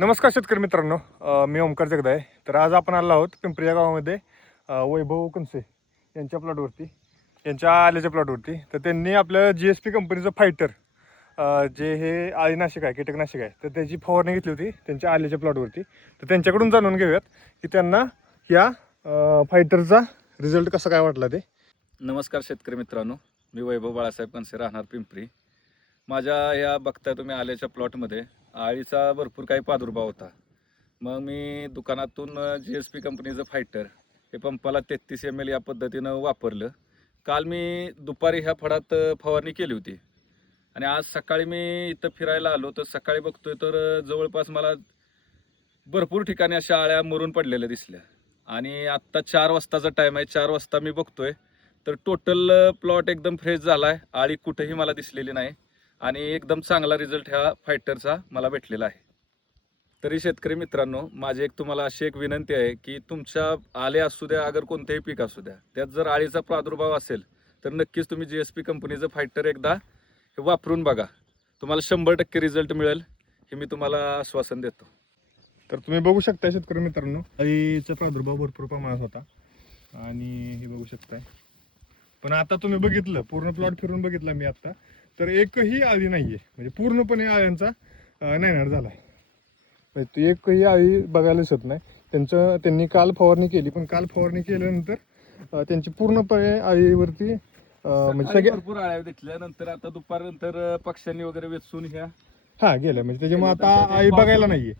नमस्कार शेतकरी मित्रांनो, मी ओमकार जगदाय. तर आज आपण आलो आहोत पिंपरी या गावामध्ये वैभव कनसे यांच्या प्लॉटवरती, यांच्या आल्याच्या प्लॉटवरती. तर त्यांनी आपलं GSP कंपनीचं फायटर, जे हे अळीनाशक आहे, कीटकनाशक आहे, तर त्याची फवारणी घेतली होती त्यांच्या आल्याच्या प्लॉटवरती. तर त्यांच्याकडून जाणून घेऊयात की त्यांना या फायटरचा रिझल्ट कसा काय वाटला ते. नमस्कार शेतकरी मित्रांनो, मी वैभव बाळासाहेब कनसे, राहणार पिंपरी. माझ्या या बघताय तुम्ही आल्याच्या प्लॉटमध्ये आळीचा भरपूर काही प्रादुर्भाव होता. मग मी दुकानातून GSP कंपनीचं फायटर हे पंपाला 33 ml या पद्धतीनं वापरलं. काल मी दुपारी ह्या फळात फवारणी केली होती आणि आज सकाळी मी इथं फिरायला आलो तर सकाळी बघतोय तर जवळपास मला भरपूर ठिकाणी अशा आळ्या मरून पडलेल्या दिसल्या. आणि आत्ता 4 वाजताचा टाईम आहे. 4 वाजता मी बघतोय तर टोटल प्लॉट एकदम फ्रेश झालाय. आळी कुठेही मला दिसलेली नाही आणि एकदम चांगला रिझल्ट ह्या फायटरचा मला भेटलेला आहे. तरी शेतकरी मित्रांनो, माझी तुम्हाला अशी एक विनंती आहे की तुमच्या आले असू द्या, अगर कोणतेही पीक असू द्या, त्यात जर आळीचा प्रादुर्भाव असेल तर नक्कीच तुम्ही GSP कंपनीचं फायटर एकदा हे वापरून बघा. तुम्हाला 100% रिझल्ट मिळेल हे मी तुम्हाला आश्वासन देतो. तर तुम्ही बघू शकता शेतकरी मित्रांनो, अळीचा प्रादुर्भाव भरपूर प्रमाणात होता आणि हे बघू शकताय. पण आता तुम्ही बघितलं, पूर्ण प्लॉट फिरून बघितला मी आता, तर एकही आळी नाहीये. म्हणजे पूर्णपणे आळ्यांचा नायनाट झालाय. म्हणजे एकही आळी बघायला दिसत नाही. त्यांनी काल फवारणी केली, पण काल फवारणी केल्यानंतर त्यांची पूर्णपणे आळीवरती म्हणजे सकाळी भरपूर आळ्या दिसल्यानंतर आता दुपारनंतर पक्ष्यांनी वगैरे वेचून ह्या गेल्या. म्हणजे त्याच्यामुळे आता आळी बघायला नाहीये.